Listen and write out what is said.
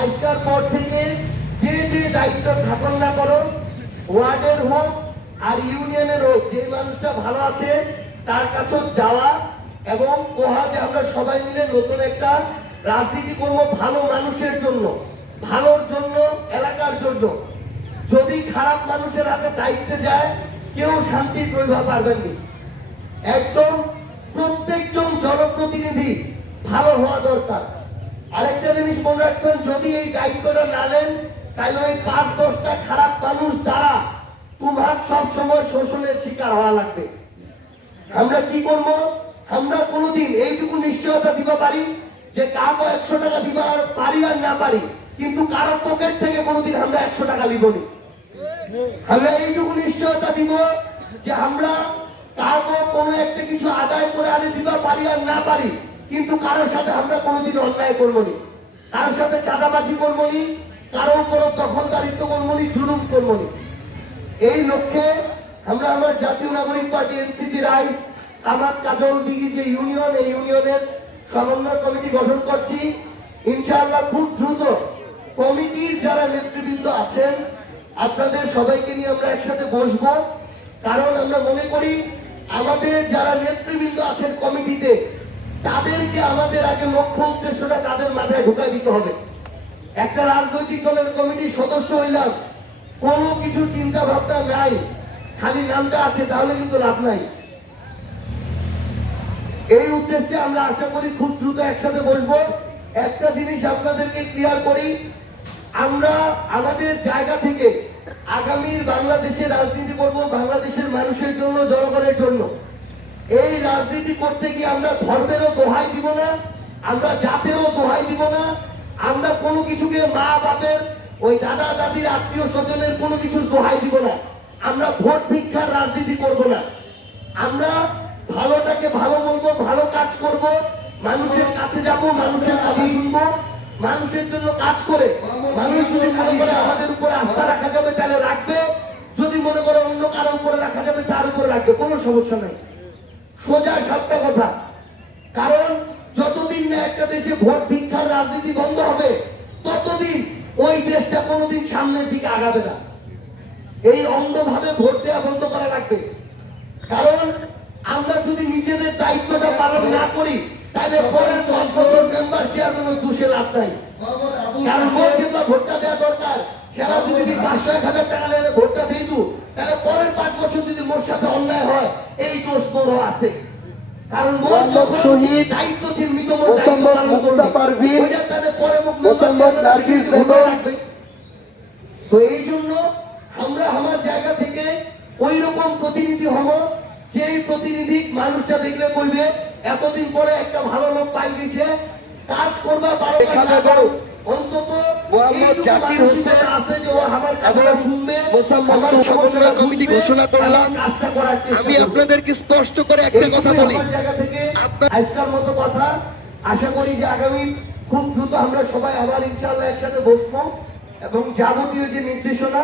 আজকের পর থেকে যে যে দায়িত্ব থাকুন না করো, ওয়ার্ডের হোক আর ইউনিয়নের হোক, যে মানুষটা ভালো আছে তার কাছে যাওয়া এবং কোহা যে আমরা সবাই মিলে নতুন একটা রাজনীতি করবো ভালো মানুষের জন্য, ভালোর জন্য, এলাকার জন্য। যদি খারাপ মানুষের হাতে দায়িত্বে যায় কেউ শান্তি প্রভাব পারবেন না। একদম প্রত্যেকজন জনপ্রতিনিধি ভালো হওয়া দরকার। আরেকটা জিনিস মনে রাখবেন, যদি এই দায়িত্বটা না নেন তাহলে ওই ৫-১০টা খারাপ মানুষ দ্বারা তোমার সব সময় শোষণের শিকার হওয়া লাগবে। আমরা কি করব? আমরা কোনোদিন এইটুকু নিশ্চয়তা দিতে পারি যে কারো ১০০ টাকা দিবার পারি আর না পারি, কিন্তু কারো পকেট থেকে কোনোদিন আমরা ১০০ টাকা নিব না। আমরা এইটুকু নিশ্চয়তা দিব যে আমরা কারো কোনো একটা কিছু আদায় করে আনে দিতে পারি আর না পারি, কিন্তু কারোর সাথে আমরা কোনোদিন অন্যায় করবো নি, কারোর সাথে চাঁদাবাজি করবো নি, কারো উপর দখলদারিত্ব করবো নি, জুলুম করবো নি। এই লক্ষ্যে আমরা আমার জাতীয় নাগরিক পার্টি এনসিপি রাইজ আমার কাজল দিঘি যে ইউনিয়ন, এই ইউনিয়নের সমন্বয় কমিটি গঠন করছি। ইনশাআল্লাহ খুব দ্রুত কমিটির যারা নেতৃবৃন্দ আছেন আপনাদের সবাইকে নিয়ে আমরা একসাথে বসবো। কারণ আমরা মনে করি আমাদের যারা নেতৃবৃন্দ আছেন কমিটিতে তাদেরকে আমাদের আগে লক্ষ্য উদ্দেশ্যটা তাদের মাথায় ঢুকাই দিতে হবে। একটা রাজনৈতিক দলের কমিটির সদস্য হইলাম, কোনো কিছু চিন্তা ভাবনা নাই, খালি নামটা আছে, তাহলে কিন্তু লাভ নাই। এই উদ্দেশ্যে আমরা আশা করি খুব দ্রুত একসাথে বসবো। একটা জিনিস আপনাদেরকে ক্লিয়ার করি, আমরা আমাদের জায়গা থেকে আগামীর বাংলাদেশের রাজনীতি করব বাংলাদেশের মানুষের জন্য, জনগণের জন্য। এই রাজনীতি করতে গিয়ে আমরা ধর্মেরও দোহাই দিব না, আমরা জাতেরও দোহাই দিব না, আমরা কোনো কিছুকে মা বাপের ওই দাদা দাদির আত্মীয় স্বজনের কোনো কিছুর দোহাই দিব না। আমরা ভোট ভিক্ষার রাজনীতি করব না। আমরা ভালোটাকে ভালো বলবো, ভালো কাজ করব, মানুষের কাছে যাব, মানুষের কথা শুনবো, মানুষের জন্য কাজ করে মানুষ যদি মনে করে আমাদের উপরে আস্থা রাখা যাবে তাহলে রাখবে, যদি মনে করে অন্য কারো উপরে রাখা যাবে তার উপরে রাখবে, কোনো সমস্যা নাই। সোজা সাতটা কথা। কারণ যতদিন না একটা দেশে ভোট ভিক্ষার রাজনীতি বন্ধ হবে ততদিন ওই দেশটা কোনোদিন সামনের দিকে আগাবে না। এই অন্ধভাবে ভোট দেওয়া বন্ধ করা লাগবে। কারণ আমরা যদি নিজেদের দায়িত্বটা পালন না করি তাহলে পরের ৫ বছর মেম্বার চেয়ারম্যান দুষে লাভ নাই। কারণ ভোটটা দেওয়া দরকার, সেটা যদি ৫০০-১০০০ টাকা লেগে ভোটটা দিই তাহলে পরের ৫ বছর যদি মোর সাথে অন্যায় হয় এই দোষ বড় আছে। কারণ দায়িত্বশীল মৃত লাগবে। তো এই জন্য আমরা আমার জায়গা থেকে ওই রকম প্রতিনিধি হব, সেই প্রতিনিধি মানুষটা দেখলে বলবে এতদিন পরে একটা ভালো লোক পাই গেছে, কাজ করবা 12 অন্তত আমি আপনাদেরকে স্পষ্ট করে একটা কথা বলি, আজকের মতো কথা। আশা করি যে আগামী খুব দ্রুত আমরা সবাই আবার ইনশাআল্লাহ একসাথে বসবো এবং যাবতীয় যে নির্দেশনা